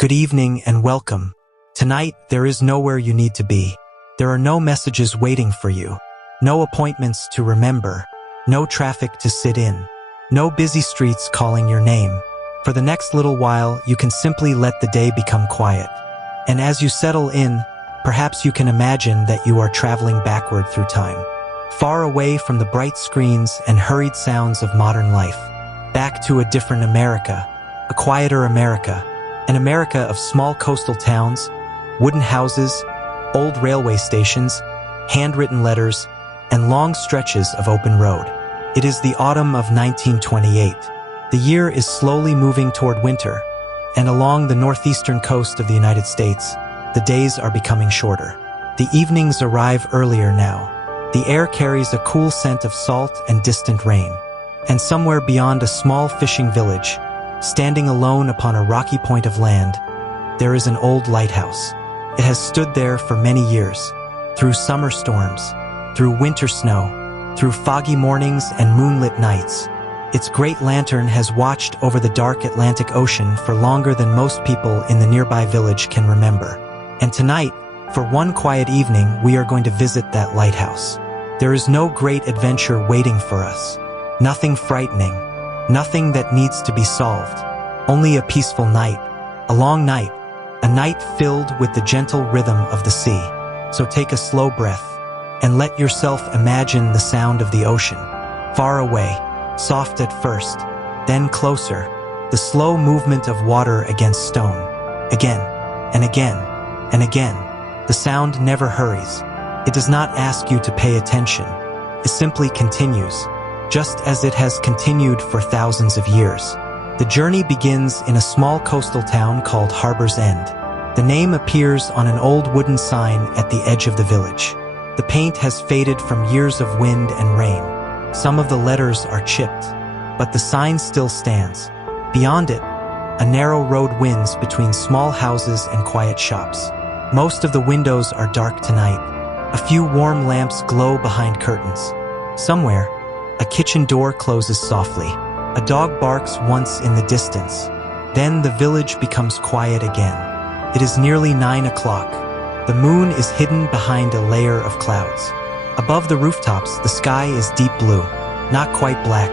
Good evening and welcome. Tonight, there is nowhere you need to be. There are no messages waiting for you, no appointments to remember, no traffic to sit in, no busy streets calling your name. For the next little while, you can simply let the day become quiet. And as you settle in, perhaps you can imagine that you are traveling backward through time, far away from the bright screens and hurried sounds of modern life, back to a different America, a quieter America, an America of small coastal towns, wooden houses, old railway stations, handwritten letters, and long stretches of open road. It is the autumn of 1928. The year is slowly moving toward winter, and along the northeastern coast of the United States, the days are becoming shorter. The evenings arrive earlier now. The air carries a cool scent of salt and distant rain. And somewhere beyond a small fishing village, standing alone upon a rocky point of land, there is an old lighthouse. It has stood there for many years, through summer storms, through winter snow, through foggy mornings and moonlit nights. Its great lantern has watched over the dark Atlantic Ocean for longer than most people in the nearby village can remember. And tonight, for one quiet evening, we are going to visit that lighthouse. There is no great adventure waiting for us. Nothing frightening. Nothing that needs to be solved. Only a peaceful night. A long night. A night filled with the gentle rhythm of the sea. So take a slow breath and let yourself imagine the sound of the ocean. Far away, soft at first, then closer. The slow movement of water against stone. Again, and again, and again. The sound never hurries. It does not ask you to pay attention. It simply continues, just as it has continued for thousands of years. The journey begins in a small coastal town called Harbor's End. The name appears on an old wooden sign at the edge of the village. The paint has faded from years of wind and rain. Some of the letters are chipped, but the sign still stands. Beyond it, a narrow road winds between small houses and quiet shops. Most of the windows are dark tonight. A few warm lamps glow behind curtains. Somewhere, a kitchen door closes softly. A dog barks once in the distance. Then the village becomes quiet again. It is nearly 9 o'clock. The moon is hidden behind a layer of clouds. Above the rooftops, the sky is deep blue. Not quite black,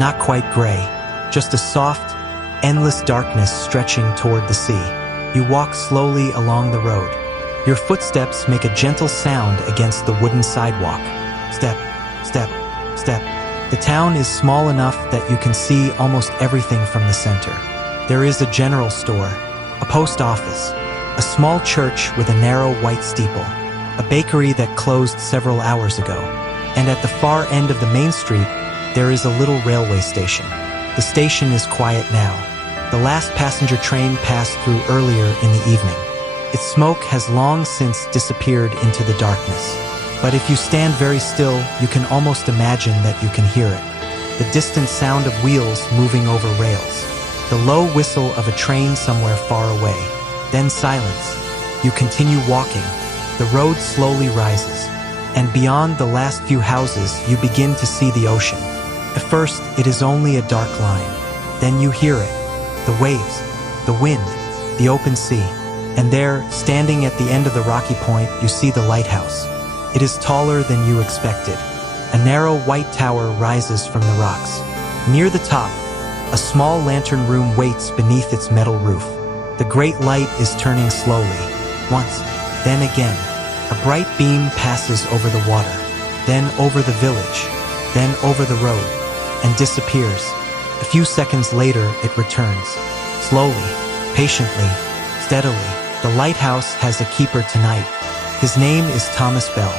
not quite gray. Just a soft, endless darkness stretching toward the sea. You walk slowly along the road. Your footsteps make a gentle sound against the wooden sidewalk. Step, step, step. The town is small enough that you can see almost everything from the center. There is a general store, a post office, a small church with a narrow white steeple, a bakery that closed several hours ago, and at the far end of the main street, there is a little railway station. The station is quiet now. The last passenger train passed through earlier in the evening. Its smoke has long since disappeared into the darkness. But if you stand very still, you can almost imagine that you can hear it. The distant sound of wheels moving over rails. The low whistle of a train somewhere far away. Then silence. You continue walking. The road slowly rises. And beyond the last few houses, you begin to see the ocean. At first, it is only a dark line. Then you hear it. The waves, the wind, the open sea. And there, standing at the end of the rocky point, you see the lighthouse. It is taller than you expected. A narrow white tower rises from the rocks. Near the top, a small lantern room waits beneath its metal roof. The great light is turning slowly. Once, then again. A bright beam passes over the water, then over the village, then over the road, and disappears. A few seconds later, it returns. Slowly, patiently, steadily. The lighthouse has a keeper tonight. His name is Thomas Bell.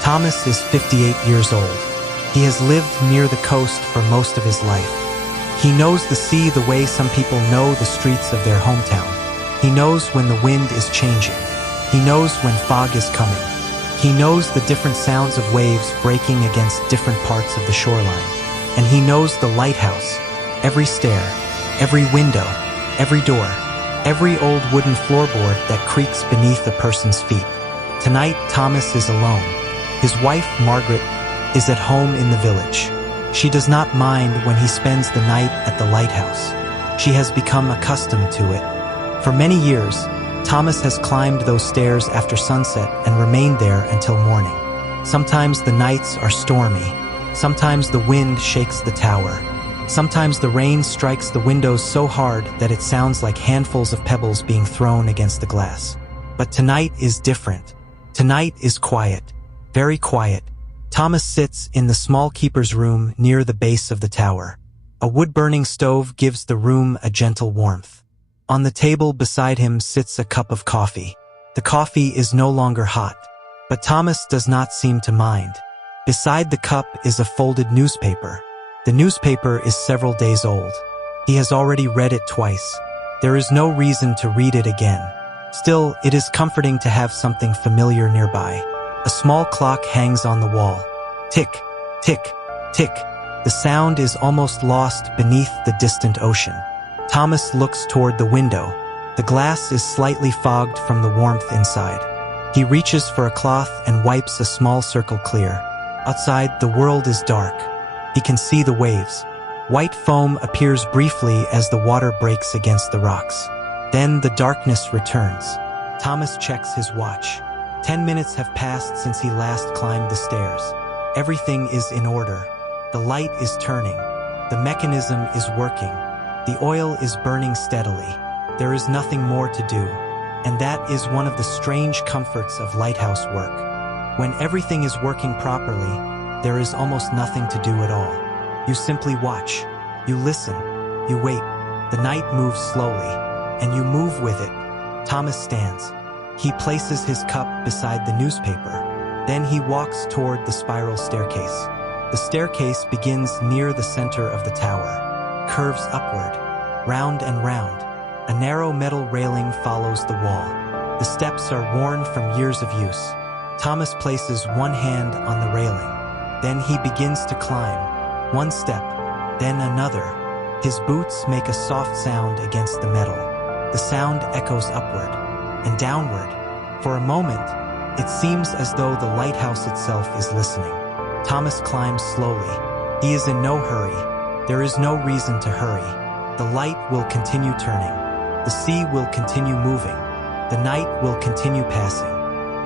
Thomas is 58 years old. He has lived near the coast for most of his life. He knows the sea the way some people know the streets of their hometown. He knows when the wind is changing. He knows when fog is coming. He knows the different sounds of waves breaking against different parts of the shoreline. And he knows the lighthouse, every stair, every window, every door, every old wooden floorboard that creaks beneath a person's feet. Tonight, Thomas is alone. His wife, Margaret, is at home in the village. She does not mind when he spends the night at the lighthouse. She has become accustomed to it. For many years, Thomas has climbed those stairs after sunset and remained there until morning. Sometimes the nights are stormy. Sometimes the wind shakes the tower. Sometimes the rain strikes the windows so hard that it sounds like handfuls of pebbles being thrown against the glass. But tonight is different. Tonight is quiet. Very quiet. Thomas sits in the small keeper's room near the base of the tower. A wood-burning stove gives the room a gentle warmth. On the table beside him sits a cup of coffee. The coffee is no longer hot, but Thomas does not seem to mind. Beside the cup is a folded newspaper. The newspaper is several days old. He has already read it twice. There is no reason to read it again. Still, it is comforting to have something familiar nearby. A small clock hangs on the wall. Tick, tick, tick. The sound is almost lost beneath the distant ocean. Thomas looks toward the window. The glass is slightly fogged from the warmth inside. He reaches for a cloth and wipes a small circle clear. Outside, the world is dark. He can see the waves. White foam appears briefly as the water breaks against the rocks. Then the darkness returns. Thomas checks his watch. 10 minutes have passed since he last climbed the stairs. Everything is in order. The light is turning. The mechanism is working. The oil is burning steadily. There is nothing more to do. And that is one of the strange comforts of lighthouse work. When everything is working properly, there is almost nothing to do at all. You simply watch. You listen. You wait. The night moves slowly, and you move with it. Thomas stands. He places his cup beside the newspaper. Then he walks toward the spiral staircase. The staircase begins near the center of the tower, curves upward, round and round. A narrow metal railing follows the wall. The steps are worn from years of use. Thomas places one hand on the railing. Then he begins to climb. One step, then another. His boots make a soft sound against the metal. The sound echoes upward and downward. For a moment, it seems as though the lighthouse itself is listening. Thomas climbs slowly. He is in no hurry. There is no reason to hurry. The light will continue turning. The sea will continue moving. The night will continue passing.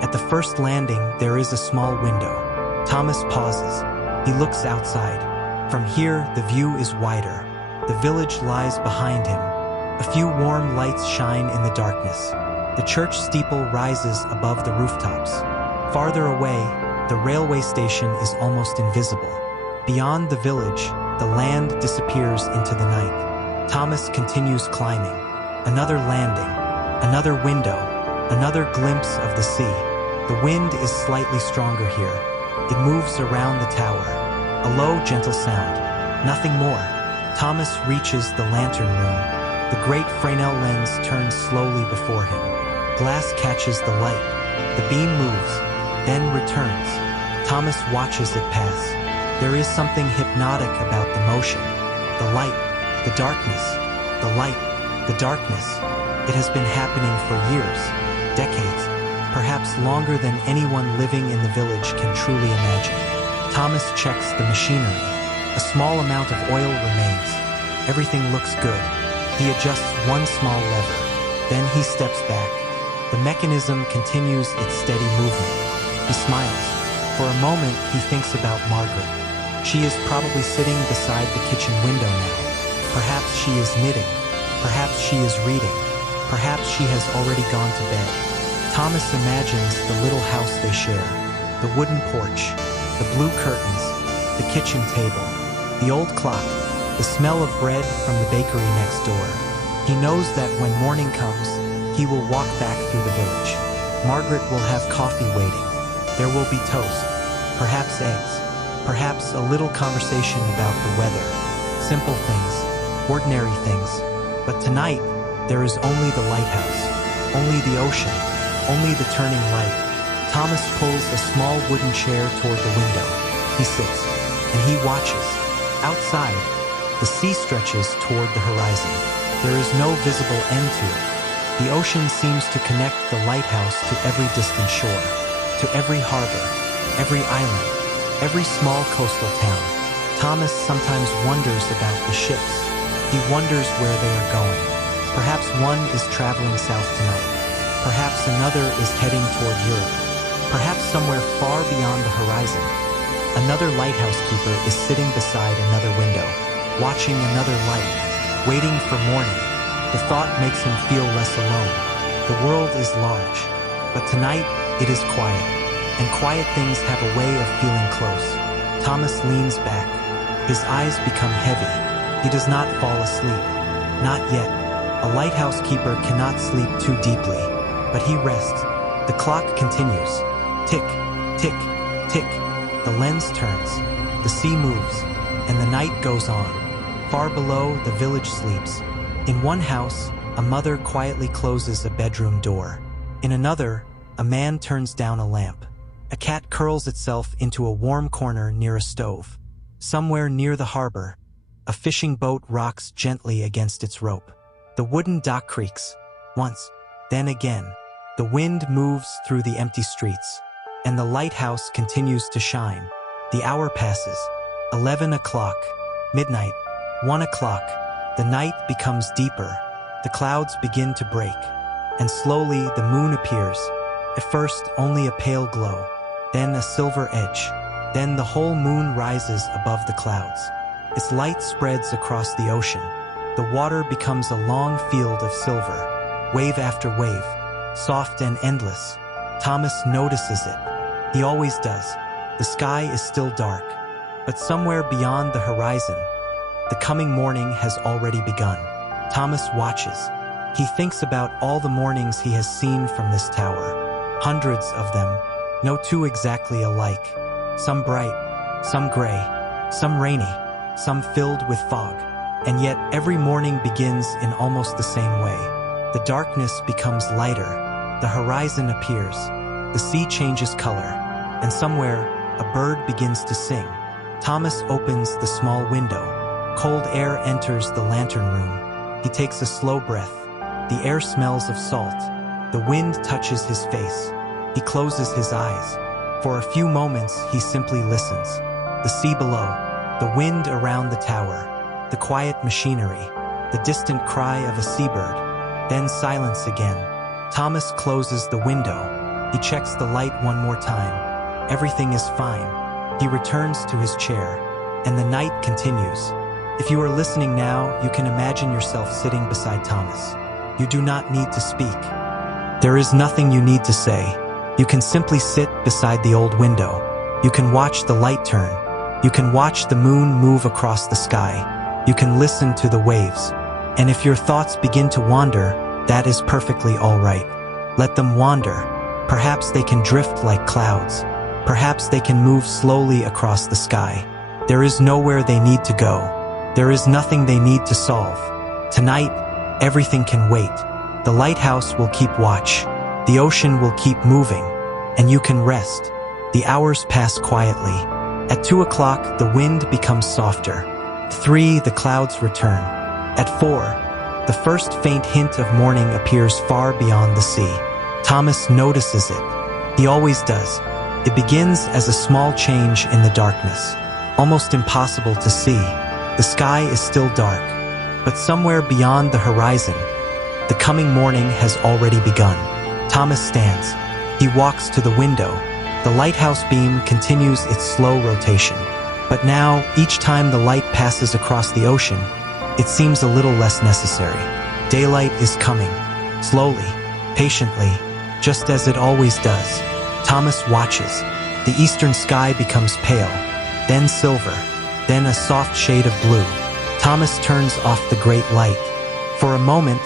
At the first landing, there is a small window. Thomas pauses. He looks outside. From here, the view is wider. The village lies behind him. A few warm lights shine in the darkness. The church steeple rises above the rooftops. Farther away, the railway station is almost invisible. Beyond the village, the land disappears into the night. Thomas continues climbing. Another landing, another window, another glimpse of the sea. The wind is slightly stronger here. It moves around the tower. A low, gentle sound. Nothing more. Thomas reaches the lantern room. The great Fresnel lens turns slowly before him. Glass catches the light. The beam moves, then returns. Thomas watches it pass. There is something hypnotic about the motion. The light, the darkness, the light, the darkness. It has been happening for years, decades, perhaps longer than anyone living in the village can truly imagine. Thomas checks the machinery. A small amount of oil remains. Everything looks good. He adjusts one small lever. Then he steps back. The mechanism continues its steady movement. He smiles. For a moment, he thinks about Margaret. She is probably sitting beside the kitchen window now. Perhaps she is knitting. Perhaps she is reading. Perhaps she has already gone to bed. Thomas imagines the little house they share. The wooden porch, the blue curtains, the kitchen table, the old clock, the smell of bread from the bakery next door. He knows that when morning comes, he will walk back through the village. Margaret will have coffee waiting. There will be toast, perhaps eggs, perhaps a little conversation about the weather. Simple things, ordinary things. But tonight, there is only the lighthouse, only the ocean, only the turning light. Thomas pulls a small wooden chair toward the window. He sits, and he watches. Outside, the sea stretches toward the horizon. There is no visible end to it. The ocean seems to connect the lighthouse to every distant shore, to every harbor, every island, every small coastal town. Thomas sometimes wonders about the ships. He wonders where they are going. Perhaps one is traveling south tonight. Perhaps another is heading toward Europe. Perhaps somewhere far beyond the horizon. Another lighthouse keeper is sitting beside another window, watching another light, waiting for morning. The thought makes him feel less alone. The world is large, but tonight it is quiet, and quiet things have a way of feeling close. Thomas leans back. His eyes become heavy. He does not fall asleep. Not yet. A lighthouse keeper cannot sleep too deeply, but he rests. The clock continues. Tick, tick, tick. The lens turns. The sea moves, and the night goes on. Far below, the village sleeps. In one house, a mother quietly closes a bedroom door. In another, a man turns down a lamp. A cat curls itself into a warm corner near a stove. Somewhere near the harbor, a fishing boat rocks gently against its rope. The wooden dock creaks. Once, then again. The wind moves through the empty streets, and the lighthouse continues to shine. The hour passes. 11 o'clock. Midnight. 1 o'clock. The night becomes deeper. The clouds begin to break, and slowly the moon appears. At first, only a pale glow, then a silver edge. Then the whole moon rises above the clouds. Its light spreads across the ocean. The water becomes a long field of silver, wave after wave, soft and endless. Thomas notices it. He always does. The sky is still dark, but somewhere beyond the horizon, the coming morning has already begun. Thomas watches. He thinks about all the mornings he has seen from this tower. Hundreds of them, no two exactly alike. Some bright, some gray, some rainy, some filled with fog. And yet every morning begins in almost the same way. The darkness becomes lighter, the horizon appears, the sea changes color, and somewhere a bird begins to sing. Thomas opens the small window. Cold air enters the lantern room. He takes a slow breath. The air smells of salt. The wind touches his face. He closes his eyes. For a few moments, he simply listens. The sea below, the wind around the tower, the quiet machinery, the distant cry of a seabird, then silence again. Thomas closes the window. He checks the light one more time. Everything is fine. He returns to his chair, and the night continues. If you are listening now, you can imagine yourself sitting beside Thomas. You do not need to speak. There is nothing you need to say. You can simply sit beside the old window. You can watch the light turn. You can watch the moon move across the sky. You can listen to the waves. And if your thoughts begin to wander, that is perfectly all right. Let them wander. Perhaps they can drift like clouds. Perhaps they can move slowly across the sky. There is nowhere they need to go. There is nothing they need to solve. Tonight, everything can wait. The lighthouse will keep watch. The ocean will keep moving, and you can rest. The hours pass quietly. At 2 o'clock, the wind becomes softer. 3, the clouds return. At 4, the first faint hint of morning appears far beyond the sea. Thomas notices it. He always does. It begins as a small change in the darkness, almost impossible to see. The sky is still dark, but somewhere beyond the horizon, the coming morning has already begun. Thomas stands. He walks to the window. The lighthouse beam continues its slow rotation. But now, each time the light passes across the ocean, it seems a little less necessary. Daylight is coming, slowly, patiently, just as it always does. Thomas watches. The eastern sky becomes pale, then silver, then a soft shade of blue. Thomas turns off the great light. For a moment,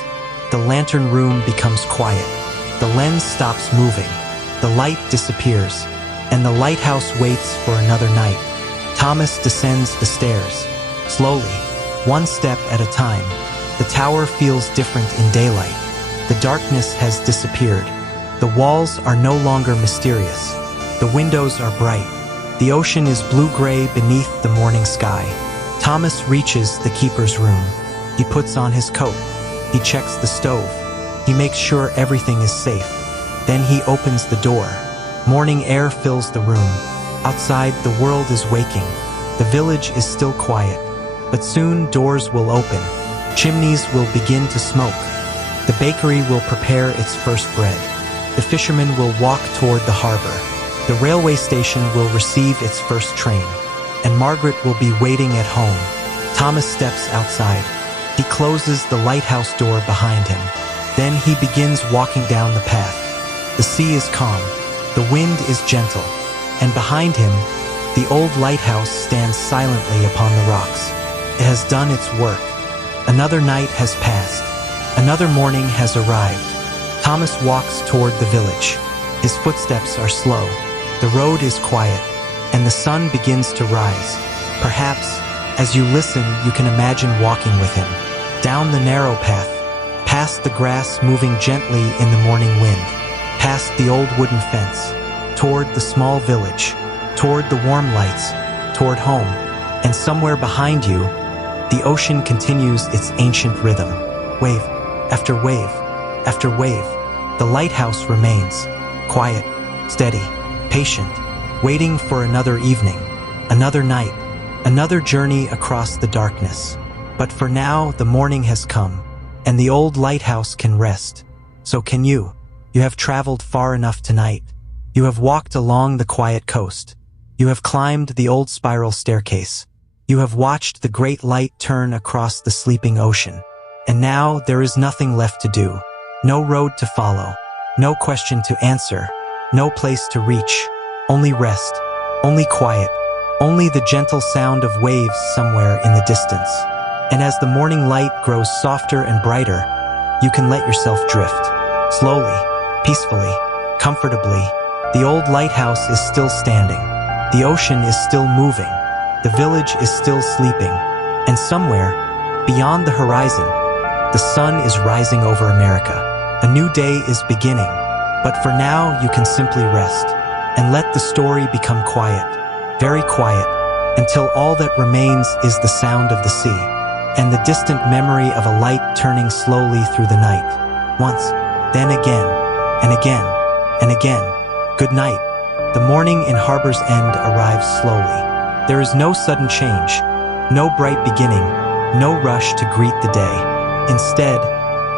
the lantern room becomes quiet. The lens stops moving. The light disappears, and the lighthouse waits for another night. Thomas descends the stairs, slowly, one step at a time. The tower feels different in daylight. The darkness has disappeared. The walls are no longer mysterious. The windows are bright. The ocean is blue-gray beneath the morning sky. Thomas reaches the keeper's room. He puts on his coat. He checks the stove. He makes sure everything is safe. Then he opens the door. Morning air fills the room. Outside, the world is waking. The village is still quiet. But soon, doors will open. Chimneys will begin to smoke. The bakery will prepare its first bread. The fisherman will walk toward the harbor. The railway station will receive its first train. And Margaret will be waiting at home. Thomas steps outside. He closes the lighthouse door behind him. Then he begins walking down the path. The sea is calm. The wind is gentle. And behind him, the old lighthouse stands silently upon the rocks. It has done its work. Another night has passed. Another morning has arrived. Thomas walks toward the village. His footsteps are slow. The road is quiet, and the sun begins to rise. Perhaps, as you listen, you can imagine walking with him. Down the narrow path, past the grass moving gently in the morning wind, past the old wooden fence, toward the small village, toward the warm lights, toward home. And somewhere behind you, the ocean continues its ancient rhythm. Wave after wave after wave, the lighthouse remains, quiet, steady, patient, waiting for another evening, another night, another journey across the darkness. But for now, the morning has come, and the old lighthouse can rest. So can you. You have traveled far enough tonight. You have walked along the quiet coast. You have climbed the old spiral staircase. You have watched the great light turn across the sleeping ocean. And now there is nothing left to do. No road to follow. No question to answer. No place to reach. Only rest. Only quiet. Only the gentle sound of waves somewhere in the distance. And as the morning light grows softer and brighter, you can let yourself drift. Slowly, peacefully, comfortably. The old lighthouse is still standing. The ocean is still moving. The village is still sleeping. And somewhere, beyond the horizon, the sun is rising over America. A new day is beginning. But for now, you can simply rest and let the story become quiet, very quiet, until all that remains is the sound of the sea and the distant memory of a light turning slowly through the night. Once, then again, and again, and again. Good night. The morning in Harbor's End arrives slowly. There is no sudden change, no bright beginning, no rush to greet the day. Instead,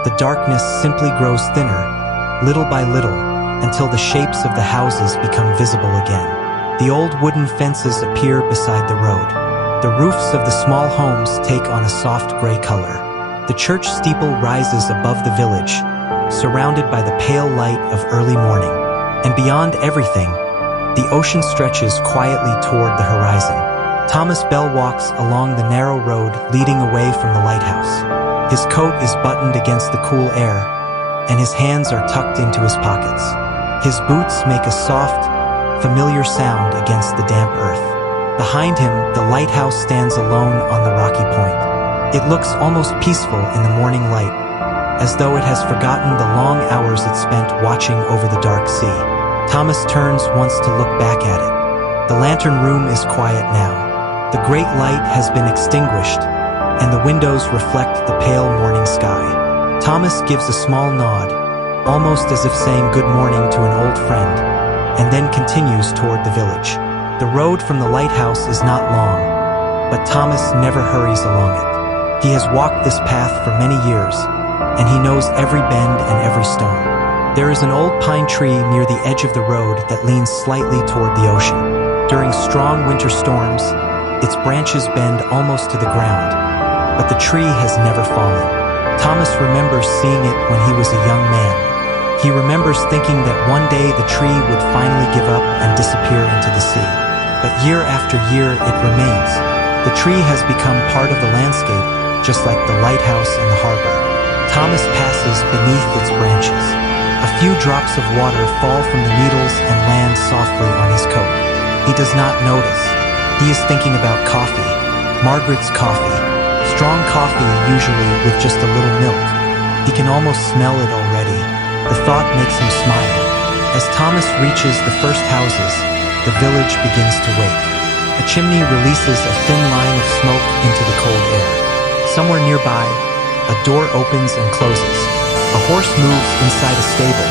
the darkness simply grows thinner, little by little, until the shapes of the houses become visible again. The old wooden fences appear beside the road. The roofs of the small homes take on a soft gray color. The church steeple rises above the village, surrounded by the pale light of early morning. And beyond everything, the ocean stretches quietly toward the horizon. Thomas Bell walks along the narrow road leading away from the lighthouse. His coat is buttoned against the cool air, and his hands are tucked into his pockets. His boots make a soft, familiar sound against the damp earth. Behind him, the lighthouse stands alone on the rocky point. It looks almost peaceful in the morning light, as though it has forgotten the long hours it spent watching over the dark sea. Thomas turns once to look back at it. The lantern room is quiet now. The great light has been extinguished, and the windows reflect the pale morning sky. Thomas gives a small nod, almost as if saying good morning to an old friend, and then continues toward the village. The road from the lighthouse is not long, but Thomas never hurries along it. He has walked this path for many years, and he knows every bend and every stone. There is an old pine tree near the edge of the road that leans slightly toward the ocean. During strong winter storms, its branches bend almost to the ground, but the tree has never fallen. Thomas remembers seeing it when he was a young man. He remembers thinking that one day the tree would finally give up and disappear into the sea. But year after year, it remains. The tree has become part of the landscape, just like the lighthouse and the harbor. Thomas passes beneath its branches. A few drops of water fall from the needles and land softly on his coat. He does not notice. He is thinking about coffee. Margaret's coffee. Strong coffee, usually with just a little milk. He can almost smell it already. The thought makes him smile. As Thomas reaches the first houses, the village begins to wake. A chimney releases a thin line of smoke into the cold air. Somewhere nearby, a door opens and closes. A horse moves inside a stable,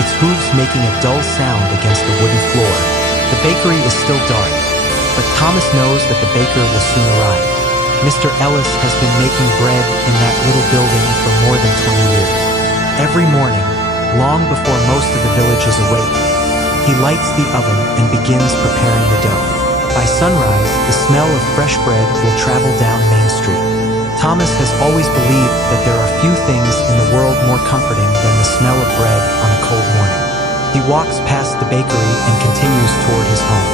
its hooves making a dull sound against the wooden floor. The bakery is still dark, but Thomas knows that the baker will soon arrive. Mr. Ellis has been making bread in that little building for more than 20 years. Every morning, long before most of the village is awake, he lights the oven and begins preparing the dough. By sunrise, the smell of fresh bread will travel down Main Street. Thomas has always believed that there are few things in the world more comforting than the smell of bread on a cold morning. He walks past the bakery and continues toward his home.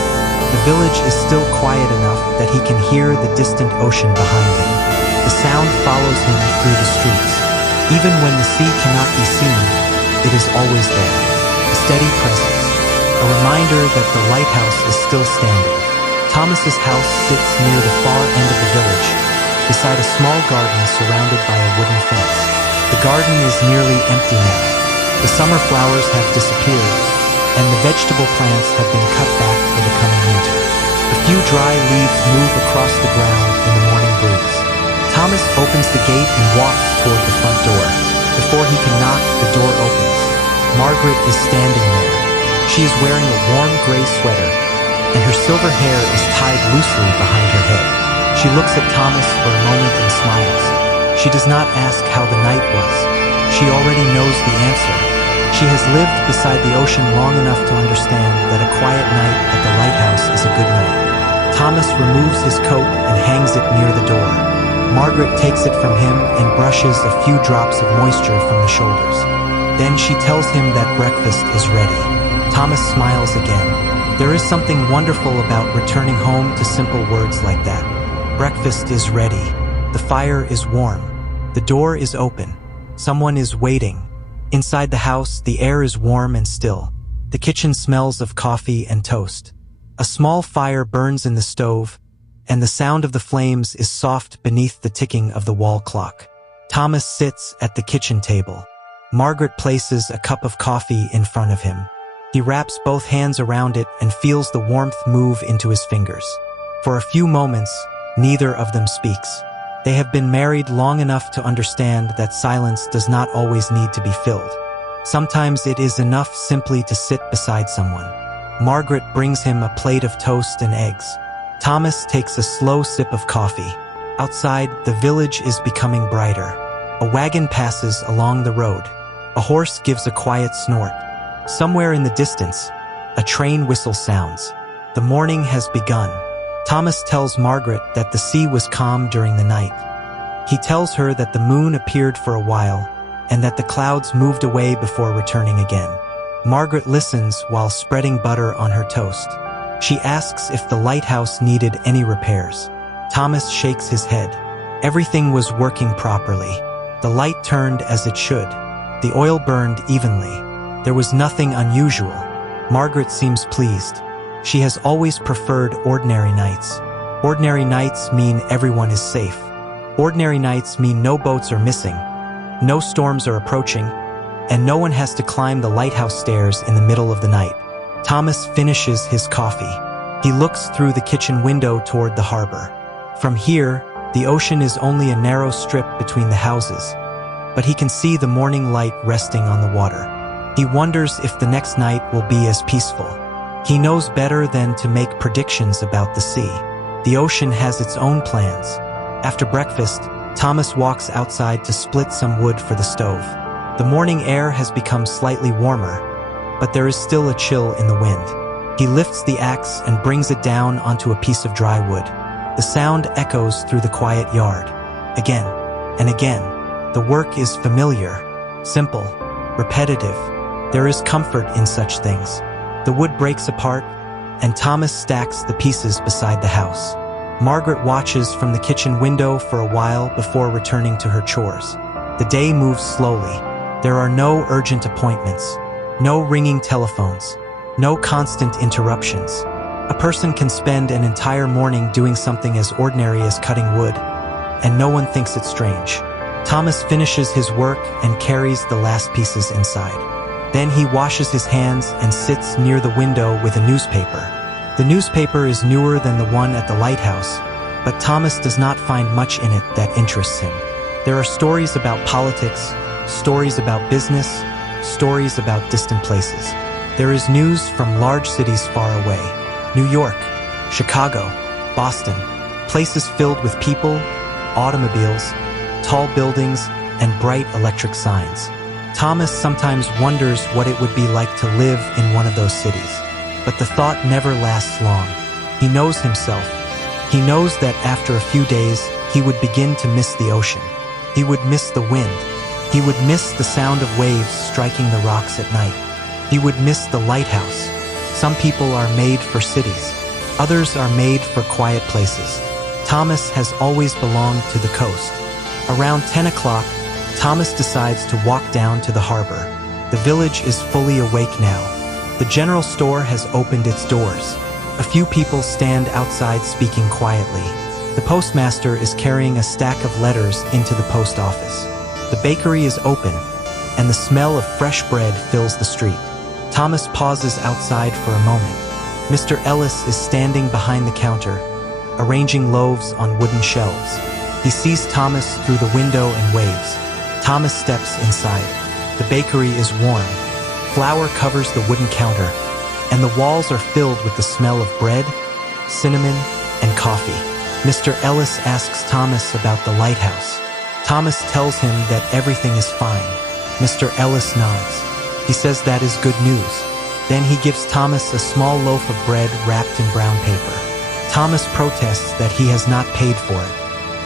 The village is still quiet enough that he can hear the distant ocean behind him. The sound follows him through the streets. Even when the sea cannot be seen, it is always there. A steady presence. A reminder that the lighthouse is still standing. Thomas's house sits near the far end of the village, beside a small garden surrounded by a wooden fence. The garden is nearly empty now. The summer flowers have disappeared, and the vegetable plants have been cut back for the coming winter. A few dry leaves move across the ground in the morning breeze. Thomas opens the gate and walks toward the front door. Before he can knock, the door opens. Margaret is standing there. She is wearing a warm gray sweater, and her silver hair is tied loosely behind her head. She looks at Thomas for a moment and smiles. She does not ask how the night was. She already knows the answer. She has lived beside the ocean long enough to understand that a quiet night at the lighthouse is a good night. Thomas removes his coat and hangs it near the door. Margaret takes it from him and brushes a few drops of moisture from the shoulders. Then she tells him that breakfast is ready. Thomas smiles again. There is something wonderful about returning home to simple words like that. Breakfast is ready. The fire is warm. The door is open. Someone is waiting. Inside the house, the air is warm and still. The kitchen smells of coffee and toast. A small fire burns in the stove, and the sound of the flames is soft beneath the ticking of the wall clock. Thomas sits at the kitchen table. Margaret places a cup of coffee in front of him. He wraps both hands around it and feels the warmth move into his fingers. For a few moments, neither of them speaks. They have been married long enough to understand that silence does not always need to be filled. Sometimes it is enough simply to sit beside someone. Margaret brings him a plate of toast and eggs. Thomas takes a slow sip of coffee. Outside, the village is becoming brighter. A wagon passes along the road. A horse gives a quiet snort. Somewhere in the distance, a train whistle sounds. The morning has begun. Thomas tells Margaret that the sea was calm during the night. He tells her that the moon appeared for a while and that the clouds moved away before returning again. Margaret listens while spreading butter on her toast. She asks if the lighthouse needed any repairs. Thomas shakes his head. Everything was working properly. The light turned as it should. The oil burned evenly. There was nothing unusual. Margaret seems pleased. She has always preferred ordinary nights. Ordinary nights mean everyone is safe. Ordinary nights mean no boats are missing, no storms are approaching, and no one has to climb the lighthouse stairs in the middle of the night. Thomas finishes his coffee. He looks through the kitchen window toward the harbor. From here, the ocean is only a narrow strip between the houses, but he can see the morning light resting on the water. He wonders if the next night will be as peaceful. He knows better than to make predictions about the sea. The ocean has its own plans. After breakfast, Thomas walks outside to split some wood for the stove. The morning air has become slightly warmer, but there is still a chill in the wind. He lifts the axe and brings it down onto a piece of dry wood. The sound echoes through the quiet yard. Again and again, the work is familiar, simple, repetitive. There is comfort in such things. The wood breaks apart, and Thomas stacks the pieces beside the house. Margaret watches from the kitchen window for a while before returning to her chores. The day moves slowly. There are no urgent appointments, no ringing telephones, no constant interruptions. A person can spend an entire morning doing something as ordinary as cutting wood, and no one thinks it strange. Thomas finishes his work and carries the last pieces inside. Then he washes his hands and sits near the window with a newspaper. The newspaper is newer than the one at the lighthouse, but Thomas does not find much in it that interests him. There are stories about politics, stories about business, stories about distant places. There is news from large cities far away. New York, Chicago, Boston, places filled with people, automobiles, tall buildings, and bright electric signs. Thomas sometimes wonders what it would be like to live in one of those cities. But the thought never lasts long. He knows himself. He knows that after a few days, he would begin to miss the ocean. He would miss the wind. He would miss the sound of waves striking the rocks at night. He would miss the lighthouse. Some people are made for cities. Others are made for quiet places. Thomas has always belonged to the coast. Around 10 o'clock, Thomas decides to walk down to the harbor. The village is fully awake now. The general store has opened its doors. A few people stand outside speaking quietly. The postmaster is carrying a stack of letters into the post office. The bakery is open, and the smell of fresh bread fills the street. Thomas pauses outside for a moment. Mr. Ellis is standing behind the counter, arranging loaves on wooden shelves. He sees Thomas through the window and waves. Thomas steps inside. The bakery is warm. Flour covers the wooden counter, and the walls are filled with the smell of bread, cinnamon, and coffee. Mr. Ellis asks Thomas about the lighthouse. Thomas tells him that everything is fine. Mr. Ellis nods. He says that is good news. Then he gives Thomas a small loaf of bread wrapped in brown paper. Thomas protests that he has not paid for it.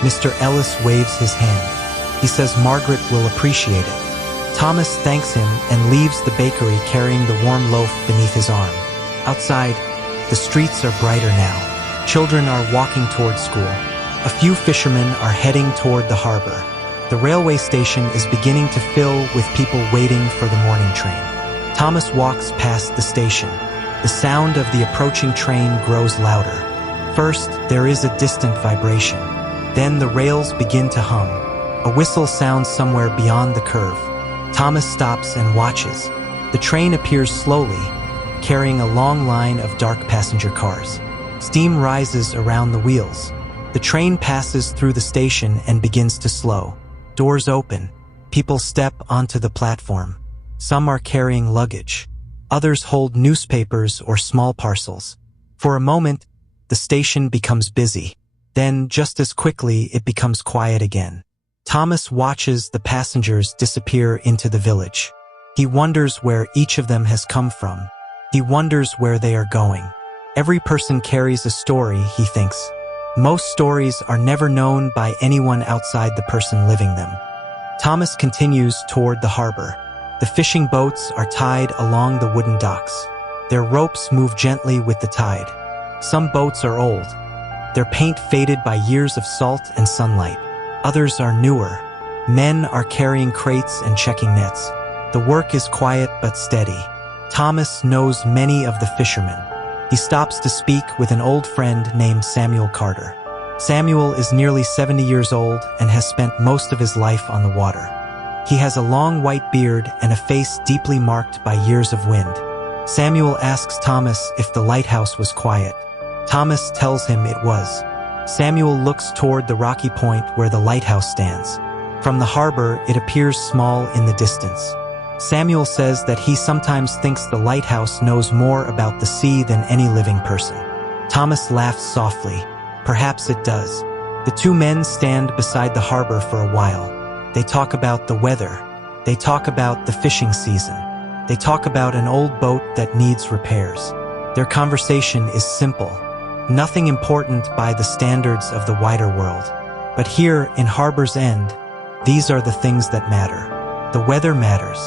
Mr. Ellis waves his hand. He says Margaret will appreciate it. Thomas thanks him and leaves the bakery carrying the warm loaf beneath his arm. Outside, the streets are brighter now. Children are walking toward school. A few fishermen are heading toward the harbor. The railway station is beginning to fill with people waiting for the morning train. Thomas walks past the station. The sound of the approaching train grows louder. First, there is a distant vibration. Then the rails begin to hum. A whistle sounds somewhere beyond the curve. Thomas stops and watches. The train appears slowly, carrying a long line of dark passenger cars. Steam rises around the wheels. The train passes through the station and begins to slow. Doors open. People step onto the platform. Some are carrying luggage. Others hold newspapers or small parcels. For a moment, the station becomes busy. Then, just as quickly, it becomes quiet again. Thomas watches the passengers disappear into the village. He wonders where each of them has come from. He wonders where they are going. Every person carries a story, he thinks. Most stories are never known by anyone outside the person living them. Thomas continues toward the harbor. The fishing boats are tied along the wooden docks. Their ropes move gently with the tide. Some boats are old, their paint faded by years of salt and sunlight. Others are newer. Men are carrying crates and checking nets. The work is quiet but steady. Thomas knows many of the fishermen. He stops to speak with an old friend named Samuel Carter. Samuel is nearly 70 years old and has spent most of his life on the water. He has a long white beard and a face deeply marked by years of wind. Samuel asks Thomas if the lighthouse was quiet. Thomas tells him it was. Samuel looks toward the rocky point where the lighthouse stands. From the harbor, it appears small in the distance. Samuel says that he sometimes thinks the lighthouse knows more about the sea than any living person. Thomas laughs softly. Perhaps it does. The two men stand beside the harbor for a while. They talk about the weather. They talk about the fishing season. They talk about an old boat that needs repairs. Their conversation is simple. Nothing important by the standards of the wider world. But here, in Harbor's End, these are the things that matter. The weather matters.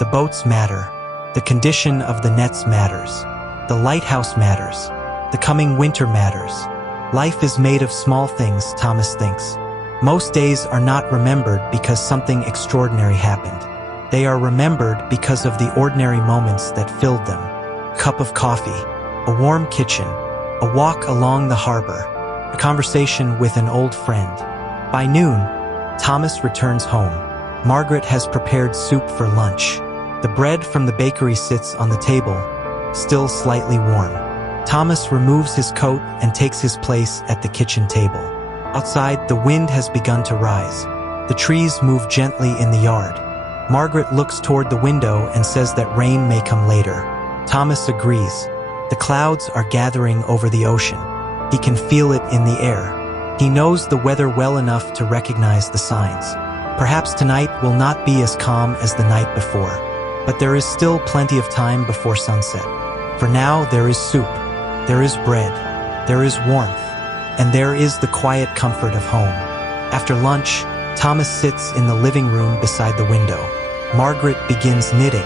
The boats matter. The condition of the nets matters. The lighthouse matters. The coming winter matters. Life is made of small things, Thomas thinks. Most days are not remembered because something extraordinary happened. They are remembered because of the ordinary moments that filled them. A cup of coffee, a warm kitchen, a walk along the harbor, a conversation with an old friend. By noon, Thomas returns home. Margaret has prepared soup for lunch. The bread from the bakery sits on the table, still slightly warm. Thomas removes his coat and takes his place at the kitchen table. Outside, the wind has begun to rise. The trees move gently in the yard. Margaret looks toward the window and says that rain may come later. Thomas agrees. The clouds are gathering over the ocean. He can feel it in the air. He knows the weather well enough to recognize the signs. Perhaps tonight will not be as calm as the night before, but there is still plenty of time before sunset. For now there is soup, there is bread, there is warmth, and there is the quiet comfort of home. After lunch, Thomas sits in the living room beside the window. Margaret begins knitting.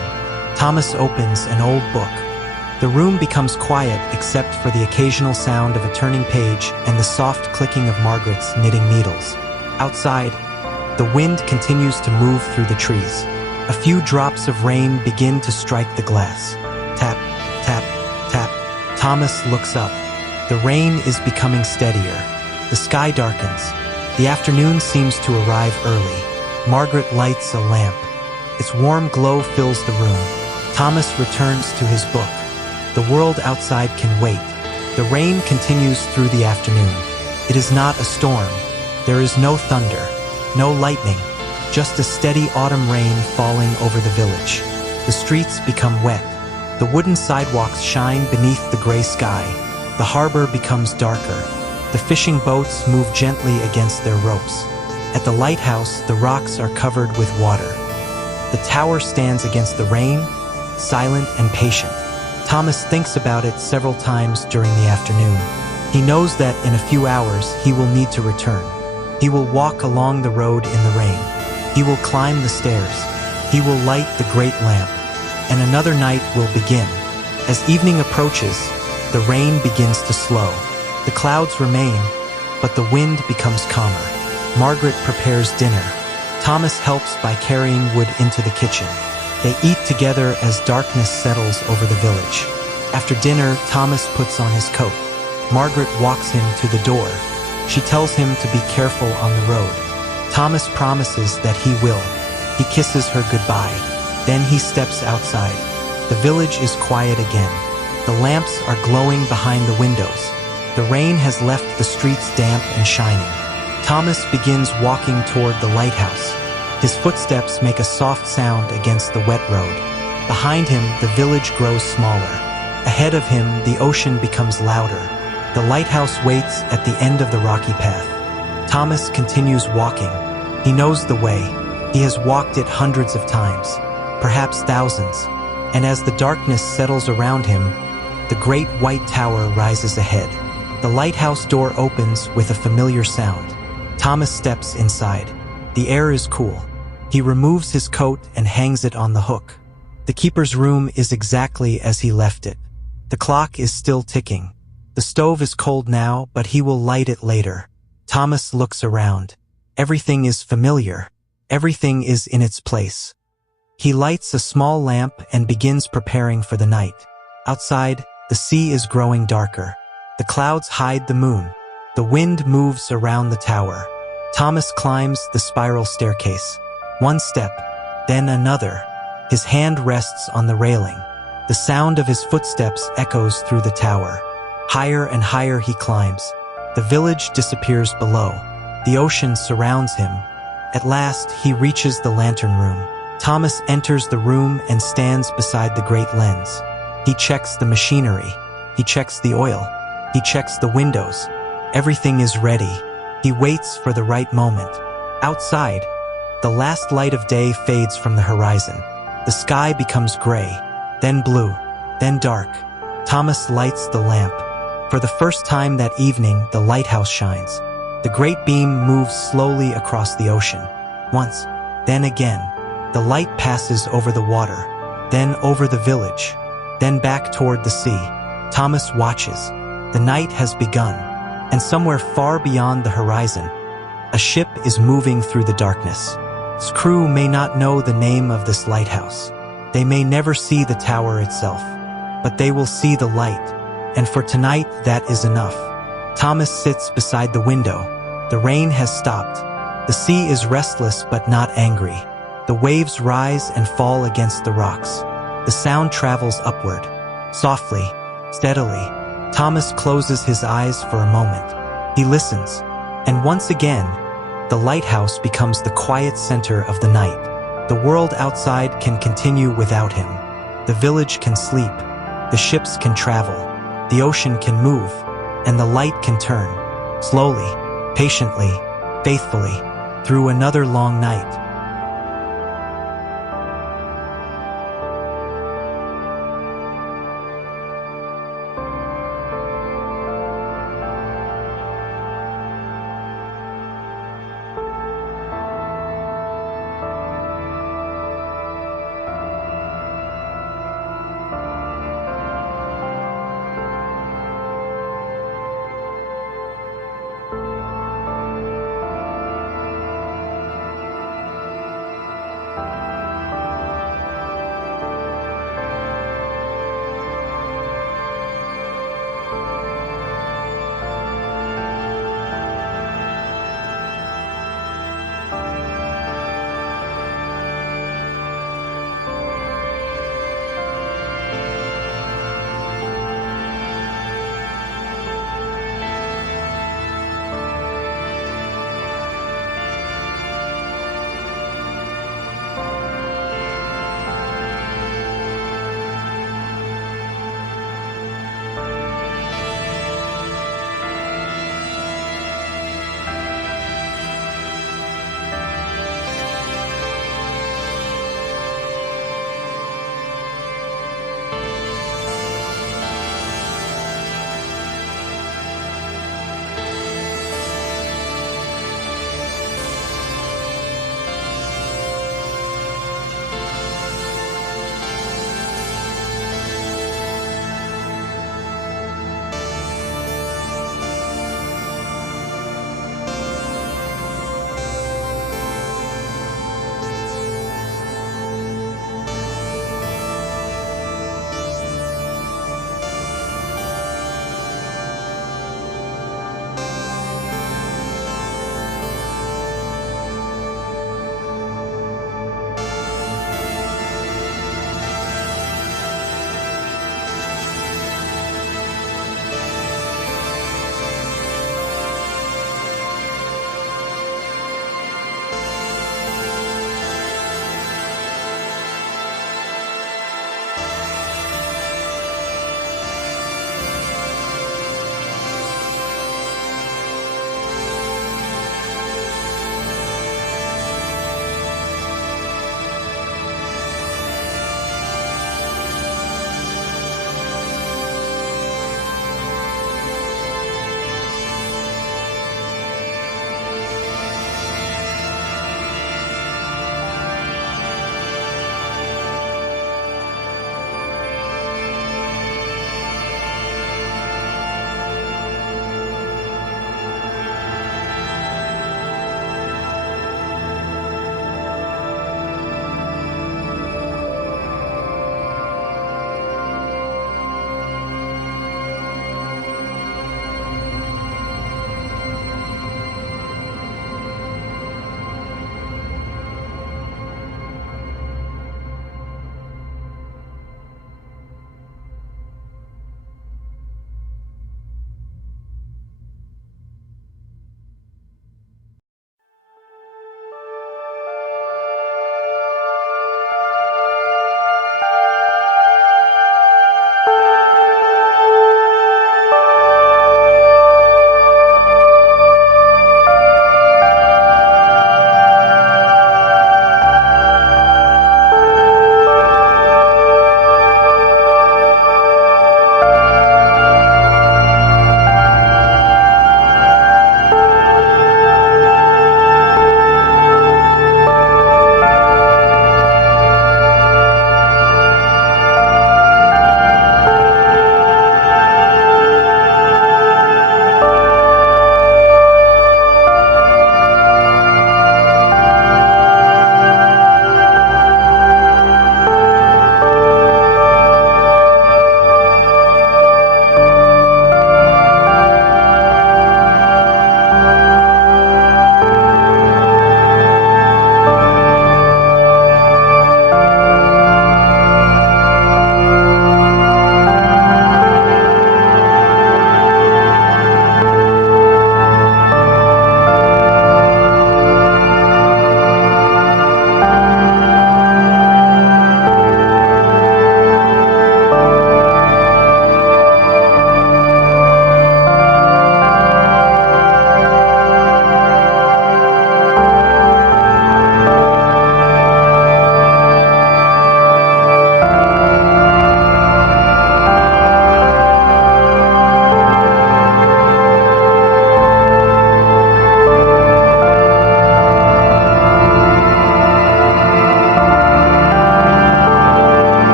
Thomas opens an old book. The room becomes quiet except for the occasional sound of a turning page and the soft clicking of Margaret's knitting needles. Outside, the wind continues to move through the trees. A few drops of rain begin to strike the glass. Tap, tap, tap. Thomas looks up. The rain is becoming steadier. The sky darkens. The afternoon seems to arrive early. Margaret lights a lamp. Its warm glow fills the room. Thomas returns to his book. The world outside can wait. The rain continues through the afternoon. It is not a storm. There is no thunder, no lightning, just a steady autumn rain falling over the village. The streets become wet. The wooden sidewalks shine beneath the gray sky. The harbor becomes darker. The fishing boats move gently against their ropes. At the lighthouse, the rocks are covered with water. The tower stands against the rain, silent and patient. Thomas thinks about it several times during the afternoon. He knows that in a few hours he will need to return. He will walk along the road in the rain. He will climb the stairs. He will light the great lamp. And another night will begin. As evening approaches, the rain begins to slow. The clouds remain, but the wind becomes calmer. Margaret prepares dinner. Thomas helps by carrying wood into the kitchen. They eat together as darkness settles over the village. After dinner, Thomas puts on his coat. Margaret walks him to the door. She tells him to be careful on the road. Thomas promises that he will. He kisses her goodbye. Then he steps outside. The village is quiet again. The lamps are glowing behind the windows. The rain has left the streets damp and shining. Thomas begins walking toward the lighthouse. His footsteps make a soft sound against the wet road. Behind him, the village grows smaller. Ahead of him, the ocean becomes louder. The lighthouse waits at the end of the rocky path. Thomas continues walking. He knows the way. He has walked it hundreds of times, perhaps thousands. And as the darkness settles around him, the great white tower rises ahead. The lighthouse door opens with a familiar sound. Thomas steps inside. The air is cool. He removes his coat and hangs it on the hook. The keeper's room is exactly as he left it. The clock is still ticking. The stove is cold now, but he will light it later. Thomas looks around. Everything is familiar. Everything is in its place. He lights a small lamp and begins preparing for the night. Outside, the sea is growing darker. The clouds hide the moon. The wind moves around the tower. Thomas climbs the spiral staircase. One step, then another. His hand rests on the railing. The sound of his footsteps echoes through the tower. Higher and higher he climbs. The village disappears below. The ocean surrounds him. At last, he reaches the lantern room. Thomas enters the room and stands beside the great lens. He checks the machinery. He checks the oil. He checks the windows. Everything is ready. He waits for the right moment. Outside, the last light of day fades from the horizon. The sky becomes gray, then blue, then dark. Thomas lights the lamp. For the first time that evening, the lighthouse shines. The great beam moves slowly across the ocean. Once, then again. The light passes over the water, then over the village, then back toward the sea. Thomas watches. The night has begun, and somewhere far beyond the horizon, a ship is moving through the darkness. Its crew may not know the name of this lighthouse. They may never see the tower itself, but they will see the light, and for tonight that is enough. Thomas sits beside the window. The rain has stopped. The sea is restless but not angry. The waves rise and fall against the rocks. The sound travels upward, softly, steadily. Thomas closes his eyes for a moment. He listens, and once again, the lighthouse becomes the quiet center of the night. The world outside can continue without him. The village can sleep. The ships can travel. The ocean can move, and the light can turn. Slowly, patiently, faithfully. through another long night.